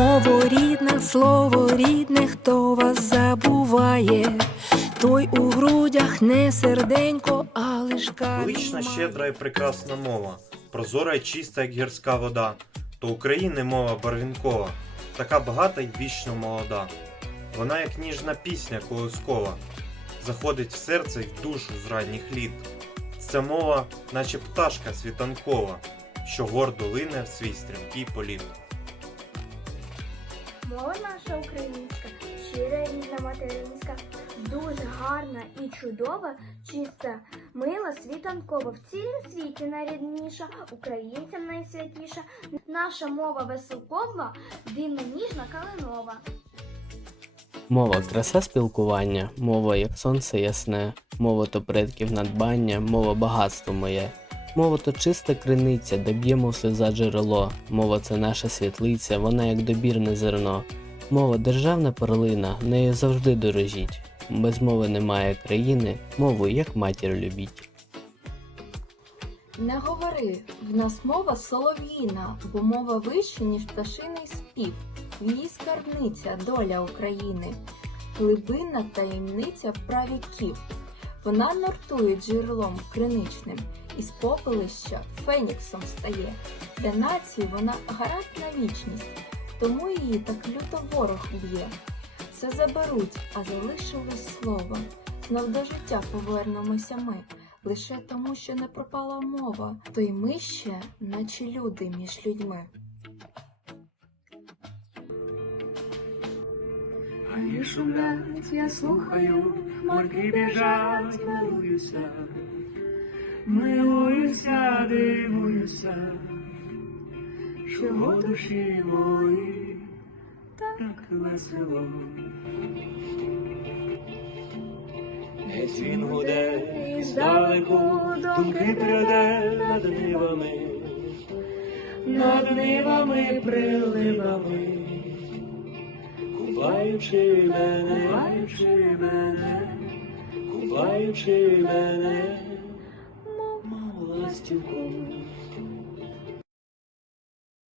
Мову рідна, слово рідне, хто вас забуває, той у грудях не серденько, а лиш Велична, щедра і прекрасна мова, прозора і чиста, як гірська вода, то України мова барвінкова, така багата й вічно молода. Вона, як ніжна пісня колискова, заходить в серце й в душу з ранніх літ. Ця мова, наче пташка світанкова, що гордо лине в свій стрімкий політ. Мова наша українська, щира рідна материнська, дуже гарна і чудова, чиста, мила, світанкова, в цілім світі найрідніша, українцям найсвятіша. Наша мова веселкова, дивно ніжна калинова. Мова краса спілкування, мова як сонце ясне, мова то предків надбання, мова багатство моє. Мова то чиста криниця, де б'ємо в сльоза джерело. Мова це наша світлиця, вона як добірне зерно. Мова державна перлина, нею завжди дорожіть. Без мови немає країни, мову як матір любіть. Не говори, в нас мова солов'їна, бо мова вища, ніж пташиний спів. В її скарбниця доля України, глибинна таємниця правіків. Вона нортує джерелом криничним, із попелища феніксом стає. Для нації вона гарант на вічність, тому її так люто ворог б'є. Все заберуть, а залишилось слово. Знов до життя повернемося ми лише тому, що не пропала мова, то й ми ще, наче люди між людьми. Хай шумлять, я слухаю, морки біжать, милуюся, милуюся, дивуюся, чого душі мої так весело. Геть він гуде здалеку думки пряде над нивами, над нивами приливами. Купаючи мене, купаючи мене, купаючи мене, мов ластівку